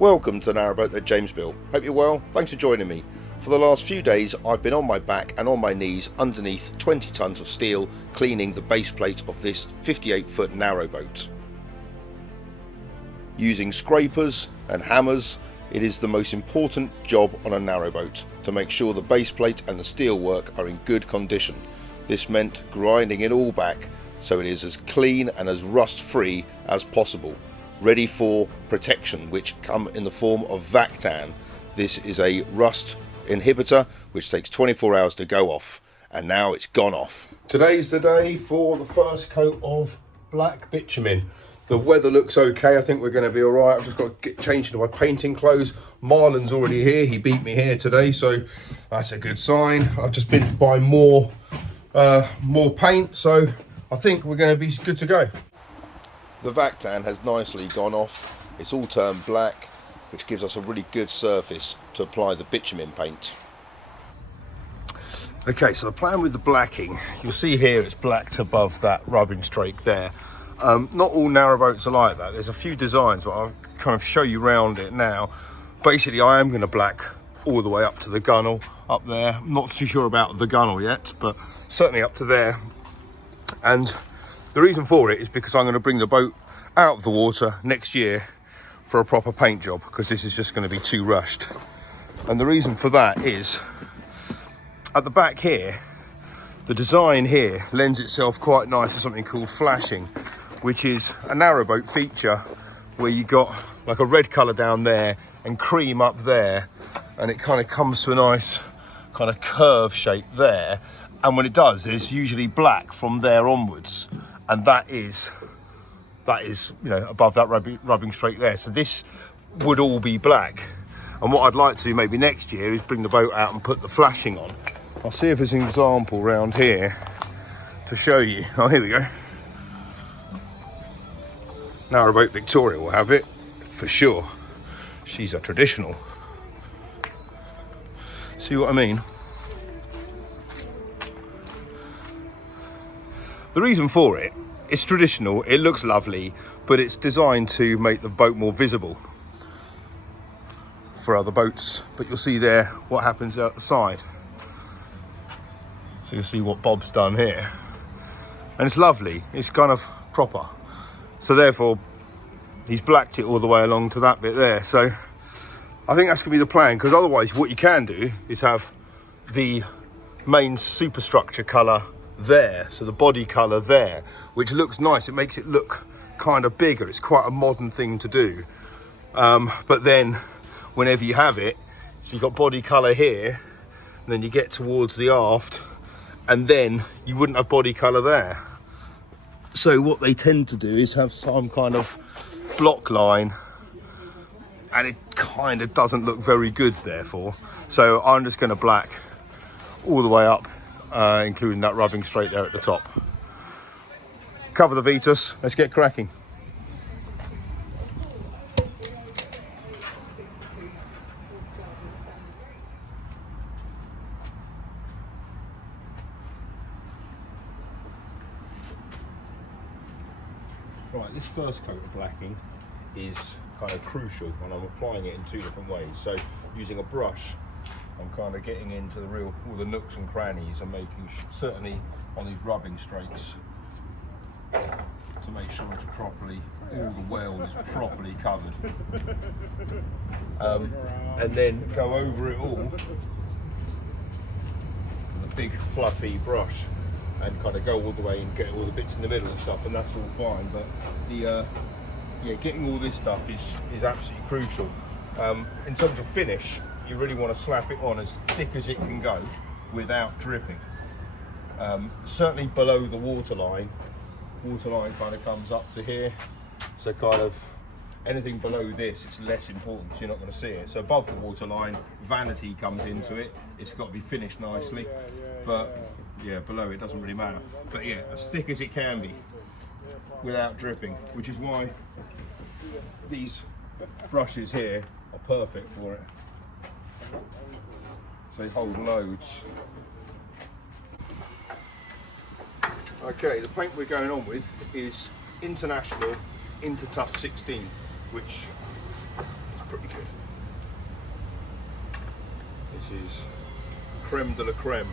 Welcome to the Narrowboat that James built. Hope you're well, thanks for joining me. For the last few days I've been on my back and on my knees underneath 20 tonnes of steel cleaning the base plate of this 58-foot narrowboat. Using scrapers and hammers, it is the most important job on a narrowboat to make sure the base plate and the steel work are in good condition. This meant grinding it all back so it is as clean and as rust free as possible, ready for protection, which come in the form of Vactan. This is a rust inhibitor which takes 24 hours to go off, and now it's gone off. Today's the day for the first coat of black bitumen. The weather looks okay. I think we're going to be all right. I've just got to get changed into my painting clothes. Marlon's already here. He beat me here today, so that's a good sign. I've just been to buy more paint, so I think we're going to be good to go. The Vactan has nicely gone off. It's all turned black, which gives us a really good surface to apply the bitumen paint. Okay, so the plan with the blacking, you'll see here it's blacked above that rubbing strake there. Not all narrowboats are like that. There's a few designs, but I'll kind of show you around it now. Basically, I am going to black all the way up to the gunnel up there. I'm not too sure about the gunnel yet, but certainly up to there. And the reason for it is because I'm going to bring the boat out of the water next year for a proper paint job, because this is just going to be too rushed. And the reason for that is at the back here, the design here lends itself quite nice to something called flashing, which is a narrowboat feature where you got like a red colour down there and cream up there, and it kind of comes to a nice kind of curve shape there. And when it does, there's usually black from there onwards, and that is above that rubbing strake there. So this would all be black, and what I'd like to do maybe next year is bring the boat out and put the flashing on. I'll see if there's an example around here to show you. Oh, here we go. Narrowboat Victoria will have it for sure. She's a traditional. See what I mean? The reason for it, it's traditional, it looks lovely, but it's designed to make the boat more visible for other boats. But you'll see there what happens out the side. So you'll see what Bob's done here. And it's lovely, it's kind of proper. So therefore, he's blacked it all the way along to that bit there. So I think that's gonna be the plan, because otherwise what you can do is have the main superstructure colour there, so the body colour there, which looks nice. It makes it look kind of bigger. It's quite a modern thing to do. But then whenever you have it, so you've got body colour here, and then you get towards the aft, and then you wouldn't have body colour there. So what they tend to do is have some kind of block line, and it kind of doesn't look very good therefore. So I'm just going to black all the way up, including that rubbing straight there at the top. Cover the Vetus, let's get cracking. Right, this first coat of blacking is kind of crucial, and I'm applying it in two different ways. So using a brush, I'm kind of getting into all the nooks and crannies and making certainly on these rubbing straights to make sure it's properly, all the weld is properly covered. And then go over it all with a big fluffy brush and kind of go all the way and get all the bits in the middle and stuff, and that's all fine. But the getting all this stuff is absolutely crucial. In terms of finish, you really want to slap it on as thick as it can go without dripping. Certainly below the waterline kind of comes up to here, so kind of anything below this, it's less important, so you're not going to see it. So above the waterline, vanity comes into it, it's got to be finished nicely, but yeah, below it doesn't really matter. But yeah, as thick as it can be without dripping, which is why these brushes here are perfect for it. They hold loads. Okay, the paint we're going on with is International Intertuf 16, which is pretty good. is creme de la creme.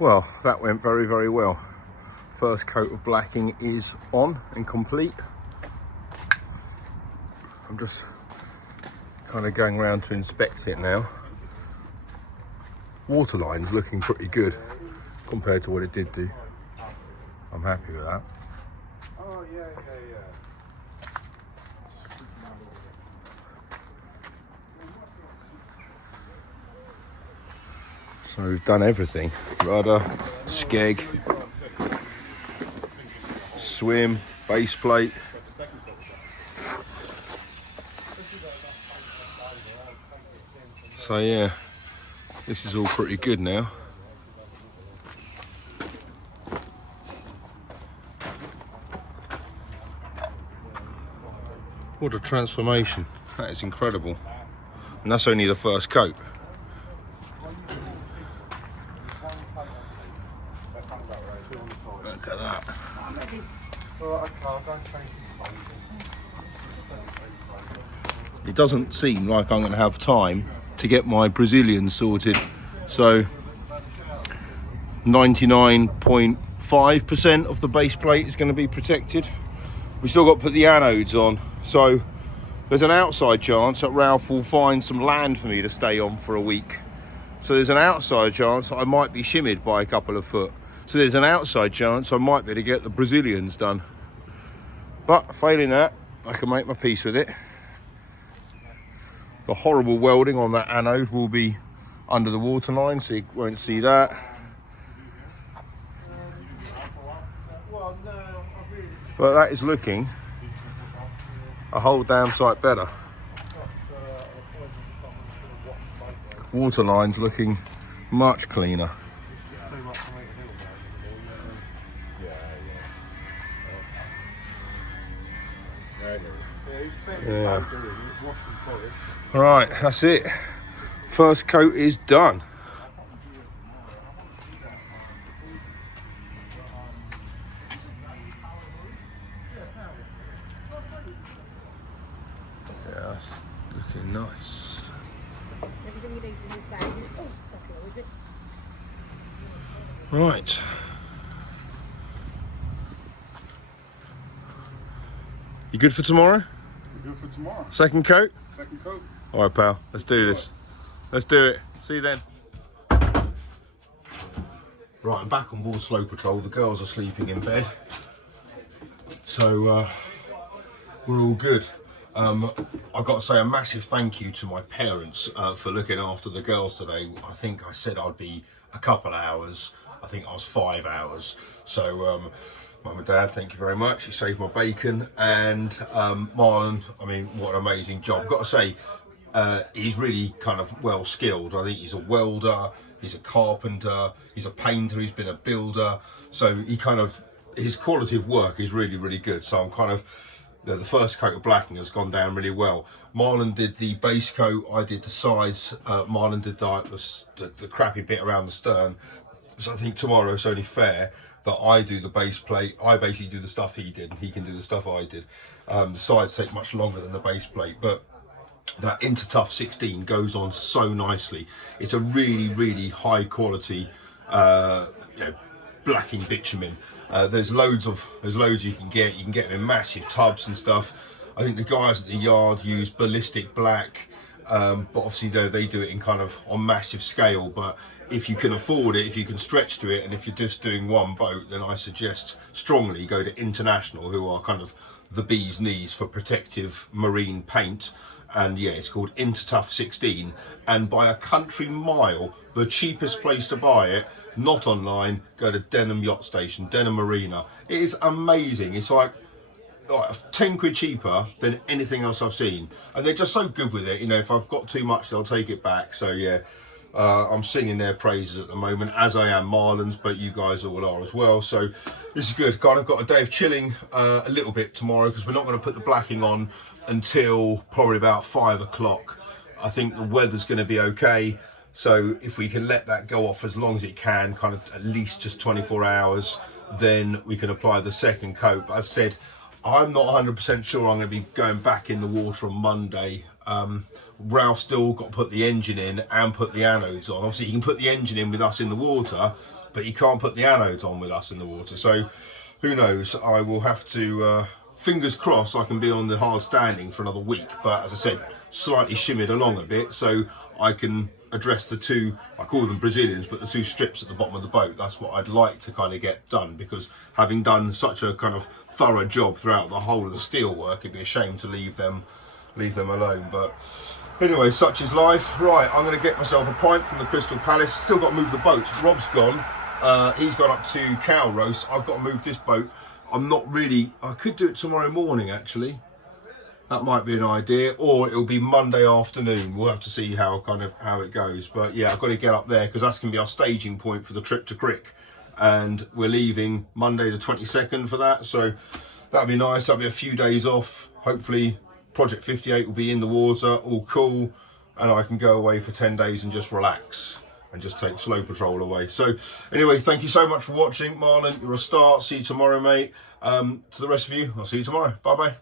Well, that went very, very well. First coat of blacking is on and complete. I'm just kind of going around to inspect it now. Waterline's looking pretty good compared to what it did do. I'm happy with that. Oh, yeah. So we've done everything. Rudder, skeg, swim, base plate. So yeah, this is all pretty good now. What a transformation. That is incredible. And that's only the first coat. Look at that. It doesn't seem like I'm going to have time to get my Brazilian sorted. So 99.5% 5% of the base plate is going to be protected. We still got to put the anodes on, so there's an outside chance that Ralph will find some land for me to stay on for a week. So there's an outside chance that I might be shimmied by a couple of foot. So there's an outside chance I might be able to get the Brazilians done. But failing that, I can make my peace with it. The horrible welding on that anode will be under the waterline, so you won't see that. But that is looking a whole damn sight better. Waterline's looking much cleaner. Yeah. Right, that's it. First coat is done. Yeah, that's looking nice. Everything you need in this bag. Oh, is it? Right. You good for tomorrow? Good for tomorrow. Second coat? Second coat. All right, pal. Let's do this. Let's do it. See you then. Right, I'm back on board Slow Patrol. The girls are sleeping in bed, so we're all good. I've got to say a massive thank you to my parents for looking after the girls today. I think I said I'd be a couple hours. I think I was 5 hours. So Mum and Dad, thank you very much. You saved my bacon. And Marlon, I mean, what an amazing job. Got to say, he's really kind of well skilled. I think he's a welder, he's a carpenter, he's a painter, he's been a builder. So he kind of, his quality of work is really, really good. So I'm kind of, the first coat of blacking has gone down really well. Marlon did the base coat, I did the sides. Marlon did the crappy bit around the stern. So I think tomorrow it's only fair that I do the base plate. I basically do the stuff he did, and he can do the stuff I did. The sides take much longer than the base plate, but that Intertuf 16 goes on so nicely. It's a really, really high quality blacking bitumen. There's loads you can get. You can get them in massive tubs and stuff. I think the guys at the yard use ballistic black, but obviously they do it in kind of on massive scale. But if you can afford it, if you can stretch to it, and if you're just doing one boat, then I suggest strongly go to International, who are kind of the bee's knees for protective marine paint. And yeah, it's called Intertuf 16, and by a country mile, the cheapest place to buy it, not online, go to Denham Yacht Station, Denham Marina. It is amazing. It's like 10 quid cheaper than anything else I've seen, and they're just so good with it. You know, if I've got too much, they'll take it back. So yeah, I'm singing their praises at the moment, as I am Marlon's, but you guys all are as well. So this is good. Kind of got a day of chilling a little bit tomorrow, because we're not going to put the blacking on until probably about 5 o'clock. I think the weather's going to be okay, so if we can let that go off as long as it can, kind of at least just 24 hours, then we can apply the second coat. But as I said, I'm not 100% sure I'm going to be going back in the water on Monday. Ralph's still got to put the engine in and put the anodes on. Obviously you can put the engine in with us in the water, but you can't put the anodes on with us in the water. So who knows, I will have to fingers crossed I can be on the hard standing for another week. But as I said, slightly shimmied along a bit, so I can address the two, I call them Brazilians, but the two strips at the bottom of the boat. That's what I'd like to kind of get done, because having done such a kind of thorough job throughout the whole of the steel work, it'd be a shame to leave them alone. But anyway, such is life. Right, I'm going to get myself a pint from the Crystal Palace. Still got to move the boats. Rob's gone. He's gone up to cow roast. I've got to move this boat. I'm not really, I could do it tomorrow morning actually. That might be an idea, or it'll be Monday afternoon. We'll have to see how it goes. But yeah, I've got to get up there, because that's going to be our staging point for the trip to Crick. And we're leaving Monday the 22nd for that. So that'll be nice. That'll be a few days off. Hopefully Project 58 will be in the water, all cool. And I can go away for 10 days and just relax and just take Slow Patrol away. So anyway, thank you so much for watching. Marlon, you're a star. See you tomorrow, mate. To the rest of you, I'll see you tomorrow. Bye bye.